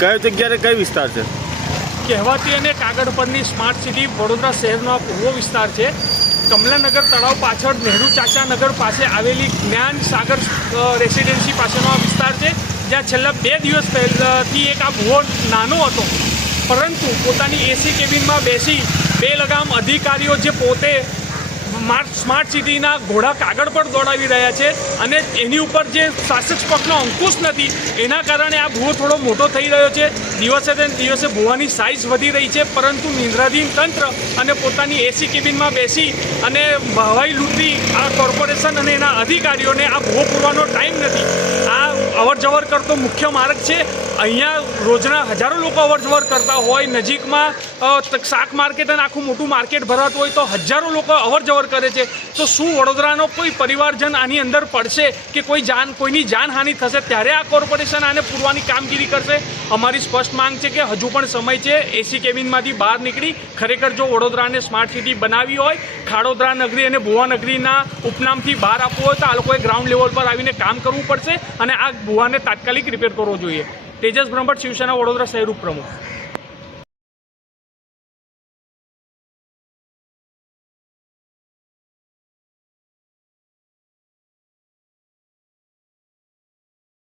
કઈ જગ્યાએ કઈ વિસ્તાર છે? કહેવાતી અને કાગળ પરની સ્માર્ટ સિટી વડોદરા શહેરનો આ પૂર્વ વિસ્તાર છે. કમલાનગર તળાવ પાછળ નહેરુ ચાચા નગર પાસે આવેલી જ્ઞાન સાગર રેસિડેન્સી પાસેનો આ વિસ્તાર છે, જ્યાં છેલ્લા 2 દિવસ પહેલાંથી એક આ ભૂવો નાનો હતો, પરંતુ પોતાની એસી કેબિનમાં બેસી બેલગામ અધિકારીઓ જે પોતે સ્માર્ટ સિટીના ઘોડા કાગળ પર દોડાવી રહ્યા છે અને એની ઉપર જે શાસક પક્ષનો અંકુશ નથી, એના કારણે આ ભૂવો થોડો મોટો થઈ રહ્યો છે. દિવસે ને દિવસે ભૂવાની સાઇઝ વધી રહી છે, પરંતુ નિંદ્રાધીન તંત્ર અને પોતાની એસી કેબિનમાં બેસી અને હવાઈ લૂંટી આ કોર્પોરેશન અને એના અધિકારીઓને આ ભૂવો પૂરવાનો ટાઈમ નથી. આ અવર જવર કરતો મુખ્ય માર્ગ છે. અહીંયા રોજના હજારો લોકો અવર જવર કરતા હોય. નજીકમાં શાક માર્કેટ અને આખું મોટું માર્કેટ ભરાતું હોય તો હજારો લોકો અવર જવર કરે છે. તો શું વડોદરાનો કોઈ પરિવારજન આની અંદર પડશે કે કોઈની જાનહાનિ થશે ત્યારે આ કોર્પોરેશન આને પૂરવાની કામગીરી કરશે? અમારી સ્પષ્ટ માંગ છે કે હજુ પણ સમય છે એસી કેબિનમાંથી બહાર નીકળી ખરેખર જો વડોદરાને સ્માર્ટ સિટી બનાવી હોય, ખાડોદરા નગરી અને ભુવા નગરીના ઉપનામથી બહાર આપવું હોય તો આ લોકોએ ગ્રાઉન્ડ લેવલ પર આવીને કામ કરવું પડશે અને આ ભુવાને તાત્કાલિક રિપેર કરવો જોઈએ. તેજસ બ્રહ્મભટ્ટ, શિવસેના વડોદરા શહેર ઉપપ્રમુખ.